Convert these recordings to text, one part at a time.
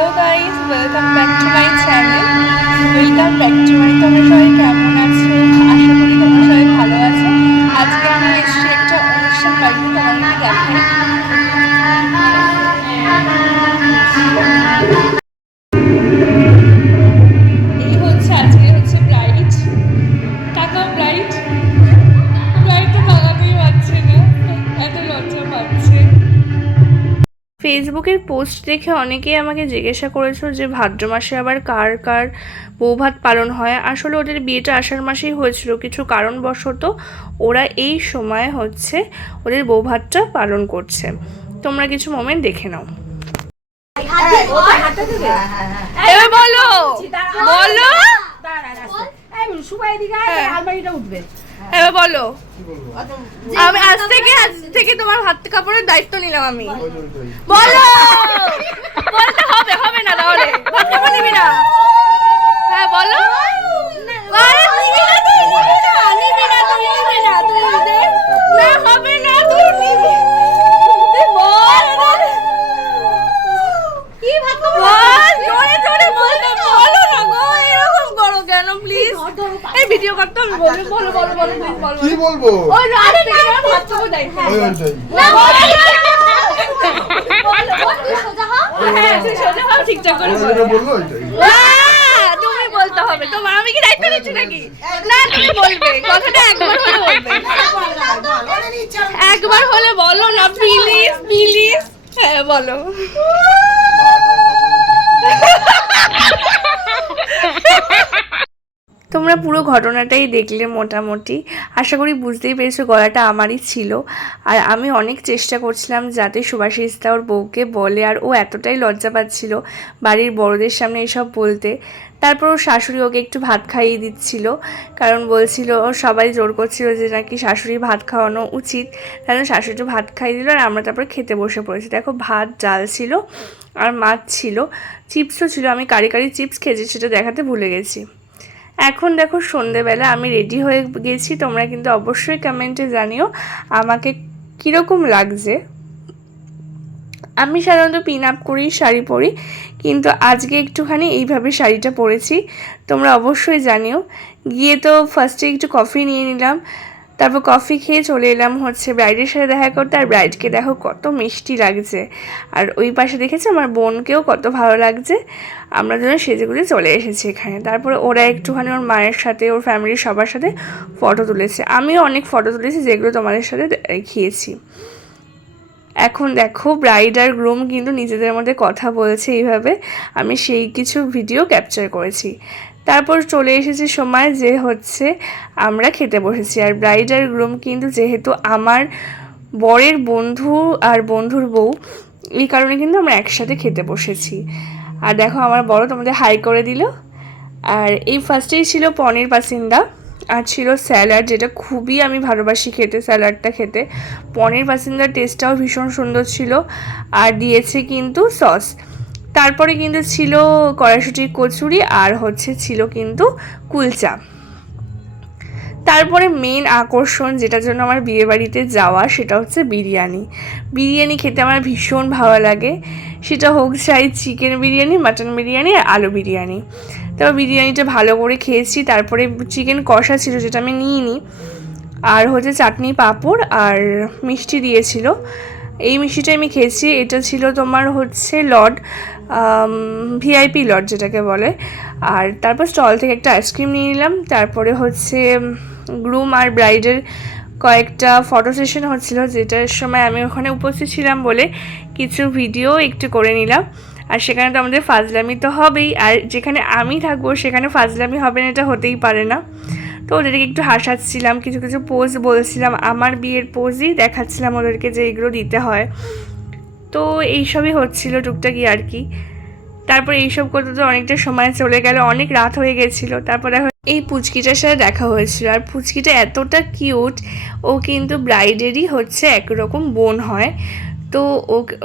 Hello guys, welcome back to my channel. Welcome back to my. তোমরা সবাই কেমন আছো? আশা করি তোমরা সবাই ভালো আছো। আজকে আমি এসেছি একটা অনুষ্ঠান বাড়িতে, তোমাদেরকে দেখাই। এই হচ্ছে আজকে হচ্ছে ব্রাইড। টাকা ব্রাইড ব্রাইডটা টাকাতেই পাচ্ছে না, এত লজ্জা পাচ্ছে। ফেসবুকের পোস্ট দেখে অনেকেই আমাকে জিজ্ঞাসা করেছো যে ভাদ্র মাসে আবার কার কার বৌভাত পালন হয়। আসলে ওদের বিয়েটা আষাঢ় মাসেই হয়েছিল, কিছু কারণবশত ওরা এই সময় হচ্ছে ওদের বৌভাতটা পালন করছে। তোমরা কিছু মোমেন্ট দেখে নাও। এবার বলো বলো এবার বলো। আমি আজ থেকে তোমার হাত কাপড়ের দায়িত্ব নিলাম আমি। বলো, বলতে হবে, হবে না তাহলে হাত কাপড় নিবি না। হ্যাঁ বলো। হবে না, তুই নিবি। এই ভিডিও করতে আমি বলো বলো বলো বলো প্লিজ বলো। কি বলবো? ওই রাত থেকে আমার ভাত খাবো দায়িত্ব। না তুই সোজা হ। হ্যাঁ তুই সোজা হ, ঠিকঠাক করে বলো। তুমি বলতে হবে তোমার, আমি কি দায়িত্ব দিচ্ছি নাকি? না তুমি বলবে কথাটা, একবার হলে বলবে, একবার হলে বলো না প্লিজ প্লিজ। হ্যাঁ বলো। তোমরা পুরো ঘটনাটাই দেখলে মোটামুটি। আশা করি বুঝতেই পেরেছো গলাটা আমারই ছিল। আর আমি অনেক চেষ্টা করছিলাম যাতে সুভাষিসদা ওর বউকে বলে, আর ও এতটাই লজ্জা পাচ্ছিল বাড়ির বড়দের সামনে এসব বলতে। তারপর ওর শাশুড়ি ওকে একটু ভাত খাইয়ে দিচ্ছিল, কারণ বলছিল ও সবাই জোর করছিল যে নাকি শাশুড়ি ভাত খাওয়ানো উচিত। তাহলে শাশুড়ি একটু ভাত খাইয়ে দিল আর আমরা তারপর খেতে বসে পড়েছি। দেখো ভাত ডাল ছিল আর মাছ ছিল, চিপসও ছিল। আমি কারি কারি চিপস খেয়েছি, সেটা দেখাতে ভুলে গেছি। এখন দেখো সন্ধেবেলা আমি রেডি হয়ে গেছি। তোমরা কিন্তু অবশ্যই কমেন্টে জানিও আমাকে কীরকম লাগছে। আমি সাধারণত পিন আপ করেই শাড়ি পরি, কিন্তু আজকে একটুখানি এইভাবে শাড়িটা পরেছি। তোমরা অবশ্যই জানিও। গিয়ে তো ফার্স্টে একটু কফি নিয়ে নিলাম, তারপর কফি খেয়ে চলে এলাম হচ্ছে ব্রাইডের সাথে দেখা করতে। আর ব্রাইডকে দেখো কত মিষ্টি লাগছে, আর ওই পাশে দেখেছি আমার বোনকেও কত ভালো লাগছে। আমরা যেন সেজেগুজে চলে এসেছি এখানে। তারপরে ওরা একটুখানি ওর মায়ের সাথে ওর ফ্যামিলির সবার সাথে ফটো তুলেছে। আমিও অনেক ফটো তুলেছি, যেগুলো তোমাদের সাথে দেখিয়েছি। এখন দেখো ব্রাইড আর গ্রুম কিন্তু নিজেদের মধ্যে কথা বলছে এইভাবে। আমি সেই কিছু ভিডিও ক্যাপচার করেছি। তারপর চলে এসেছে সময় যে হচ্ছে আমরা খেতে বসেছি। আর ব্রাইড আর গ্রুম কিন্তু যেহেতু আমার বরের বন্ধু আর বন্ধুর বউ, এই কারণে কিন্তু আমরা একসাথে খেতে বসেছি। আর দেখো আমার বড় তোমাদের হাই করে দিল। আর এই ফার্স্টেই ছিল পনির পাসিন্দা, আর ছিল স্যালাড, যেটা খুবই আমি ভালোবাসি খেতে, স্যালাডটা খেতে। পনির পাসিন্দার টেস্টটাও ভীষণ সুন্দর ছিল। আর দিয়েছে কিন্তু সস। তারপরে কিন্তু ছিল কড়াইশুঁটির কচুরি, আর হচ্ছে ছিল কিন্তু কুলচা। তারপরে মেন আকর্ষণ, যেটার জন্য আমার বিয়েবাড়িতে যাওয়া, সেটা হচ্ছে বিরিয়ানি। বিরিয়ানি খেতে আমার ভীষণ ভালো লাগে, সেটা হোক চাই চিকেন বিরিয়ানি, মাটন বিরিয়ানি আর আলু বিরিয়ানি। তারপর বিরিয়ানিটা ভালো করে খেয়েছি। তারপরে চিকেন কষা ছিল, যেটা আমি নিইনি, আর হচ্ছে চাটনি পাঁপড় আর মিষ্টি দিয়েছিল। এই মিষ্টিটাই আমি খেয়েছি। এটা ছিল তোমার হচ্ছে লর্ড, ভিআইপি লর্ড যেটাকে বলে। আর তারপর স্টল থেকে একটা আইসক্রিম নিয়ে নিলাম। তারপরে হচ্ছে গ্রুম আর ব্রাইডের কয়েকটা ফটো সেশন হচ্ছিলো, যেটার সময় আমি ওখানে উপস্থিত ছিলাম বলে কিছু ভিডিও একটু করে নিলাম। আর সেখানে তো আমাদের ফাজলামি তো হবেই, আর যেখানে আমি থাকবো সেখানে ফাজলামি হবে না, এটা হতেই পারে না। তো ওদেরকে একটু হাসাচ্ছিলাম, কিছু কিছু পোজ বলছিলাম, আমার বিয়ের পোজই দেখাচ্ছিলাম ওদেরকে যে এইগুলো দিতে হয়। তো এইসবই হচ্ছিল টুকটাকি আর কি। তারপর এইসব করতে তো অনেকটা সময় চলে গেল, অনেক রাত হয়ে গেছিলো। তারপর দেখো এই পুচকিটার সাথে দেখা হয়েছিল, আর পুচকিটা এতটা কিউট। ও কিন্তু ব্রাইডেরই হচ্ছে একরকম বোন হয়। তো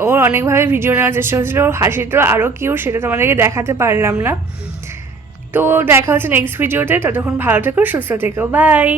ওর অনেকভাবে ভিডিও নেওয়ার চেষ্টা হচ্ছিলো। ওর হাসিটা আরও কিউট, সেটা তোমাদেরকে দেখাতে পারলাম না। তো দেখা হচ্ছে নেক্সট ভিডিওতে। ততক্ষণ ভালো থেকো, সুস্থ থেকো, বাই।